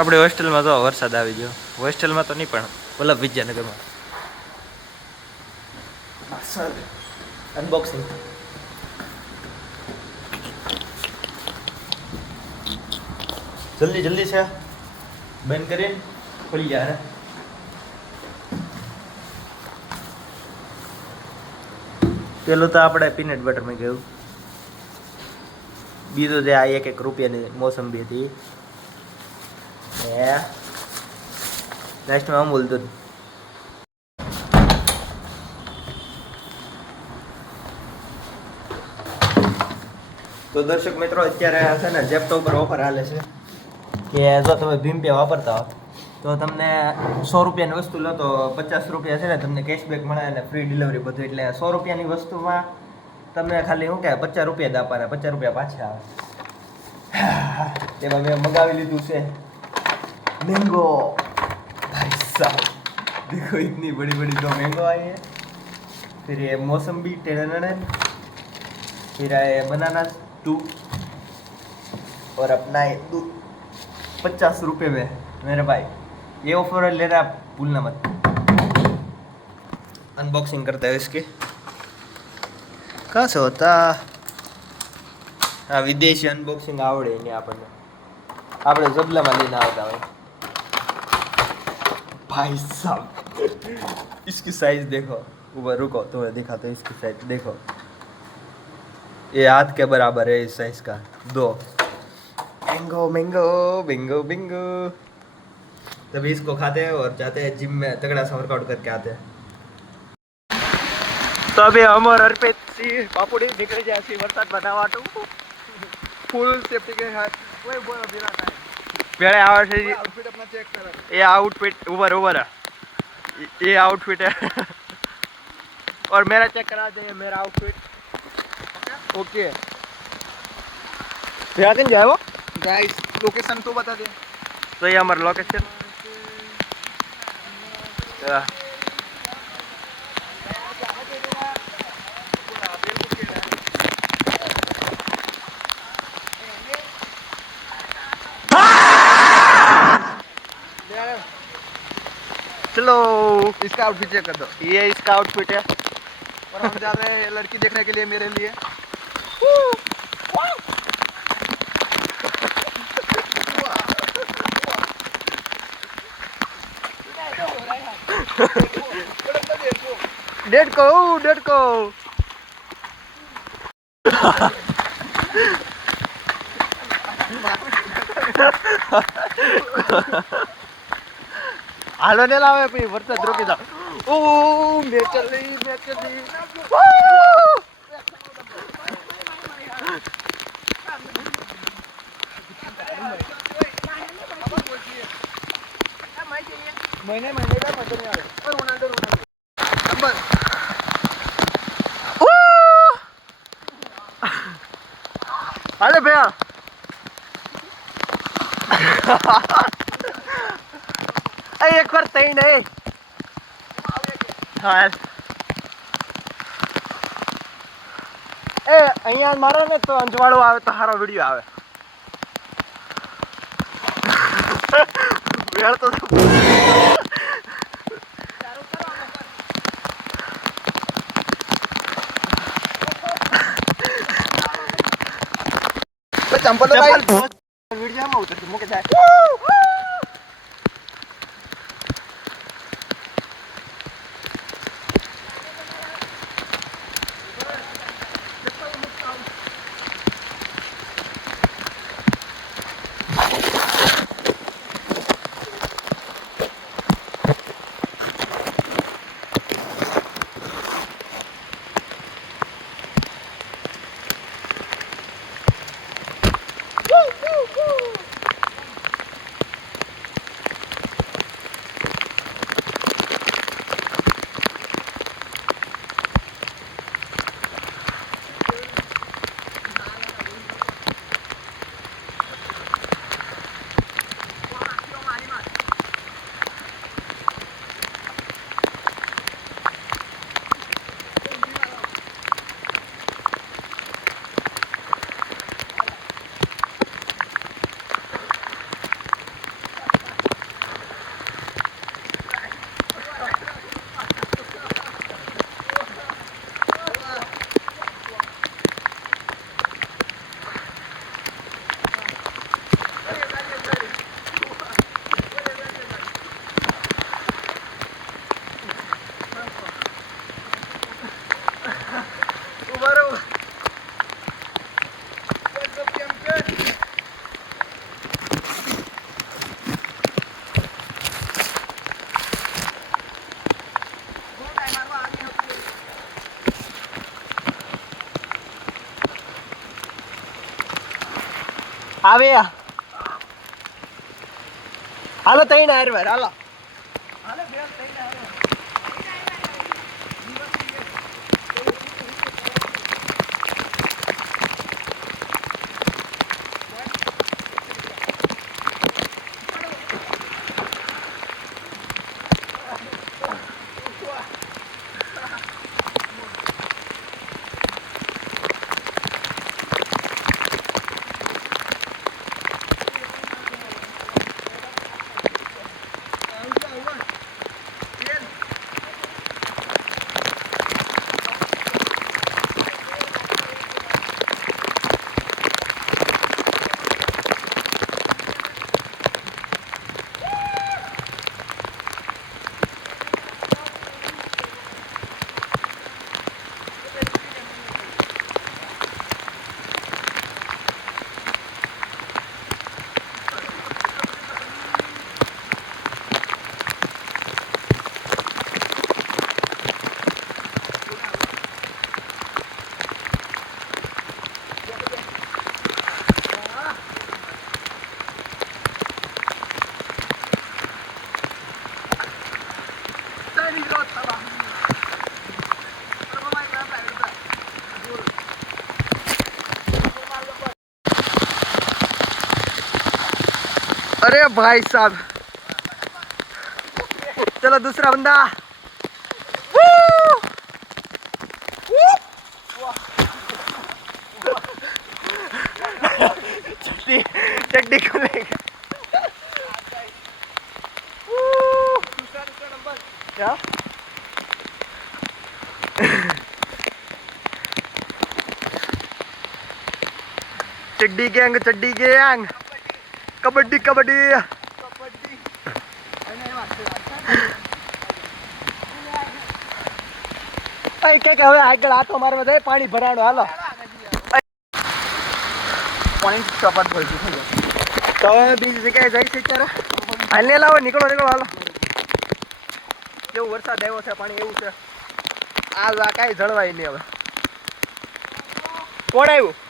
આપણે હોસ્ટેલમાં તો વરસાદ આવી ગયો. હોસ્ટેલમાં તો નહીં પણ વલ્લભ વિદ્યાનગરમાં. અનબોક્સિંગ. જલ્દી જલ્દી છે. બંધ કરીને ખોલી જાય. પેલું તો આપણે પીનટ બટર માં ગયું. બીજું જે આ 1 રૂપિયાની મોસંબી હતી. નેક્સ્ટમાં અમૂલ દૂધ. તો દર્શક મિત્રો અત્યારે છે ને જેપ્ટો ઉપર ઓફર હાલે છે કે જો તમે ભીમ પે વાપરતા હો તો તમને 100 રૂપિયાની વસ્તુ લો તો 50 રૂપિયા છે ને તમને કેશબેક મળે અને ફ્રી ડિલિવરી બધું. એટલે 100 રૂપિયાની વસ્તુમાં તમને ખાલી શું કે 50 રૂપિયા જ આપવાના, 50 રૂપિયા પાછા આવે. તેમાં મેં મગાવી લીધું છે मैंगो. भाई साहब देखो इतनी बड़ी बड़ी 2 मैंगो आई है. फिर ये मौसम्बी टेनन, फिर आए बनाना 2 और अपना ये दूध 50 रुपये में. मेरे भाई ये ऑफर लेना भूलना मत. अनबॉक्सिंग करते हैं इसकी. कहाँ से होता? हाँ विदेशी अनबॉक्सिंग आवड़े नहीं આપણને. આપણે જબલામાં લઈને આવતા હોય. भाई साहब इसकी साइज देखो. ऊपर रुको तो मैं दिखाता हूँ इसकी साइज देखो. ये हाथ के बराबर है इस साइज का. 2 मैंगो मैंगो बिंगो बिंगो. तभी इसको खाते हैं और जाते हैं जिम में तगड़ा सा वर्कआउट करके आते हैं. तो अभी हम और अर्पित सिंह पापुड़ी निकल जाए सी वरसाद बनावाटू फुल सेफ्टी के साथ. ओए बोलो बिना काय पेड़े आवे છે. आउटफिट अपना चेक करो. ये आउटफिट ऊपर ऊपर है. ये आउटफिट है और मेरा चेक करा दे. मेरा आउटफिट ओके. भैया किन जाए वो गाइस लोकेशन तो बता दे. तो ये हमारा लोकेशन चलो. इसका आउटफिट चेक कर दो. ये इसका आउटफिट है और हम जा रहे हैं लड़की देखने के लिए मेरे लिए. डेट को હાલો ને લાવે પછી વરસાદ રોકી દો. ઓ મેં ચલી મહિને મહિને का मजा नहीं आ रहा. और रोनाल्डो नंबर अरे भैया एक बार तई नहीं. हाँ ए અહીંયા મારો ને તો અંજવાળો આવે તો સારો વિડિયો આવે. વેર તો ચંપલ વિડિયોમાં ઉતરશે મૂકે જાય. આવે હાલો તઈને હારવાર હાલો अरे भाई साहब चलो दूसरा बंदा चड्डी चड्डी को लेकर क्या चड्डी गैंग कबड्डी कबड्डी હવે આગળ આટો મારવા જાય પાણી ભરાણો હાલો પાણી સપાટ ભરતી થઈ જાય તો હવે બીજી જગ્યાએ જાય છે ત્યારે હાલે લાવો નીકળો હાલો કેવું વરસાદ આવ્યો છે પાણી એવું છે આ કાંઈ જળવાય નહીં હવે કોણ આવ્યું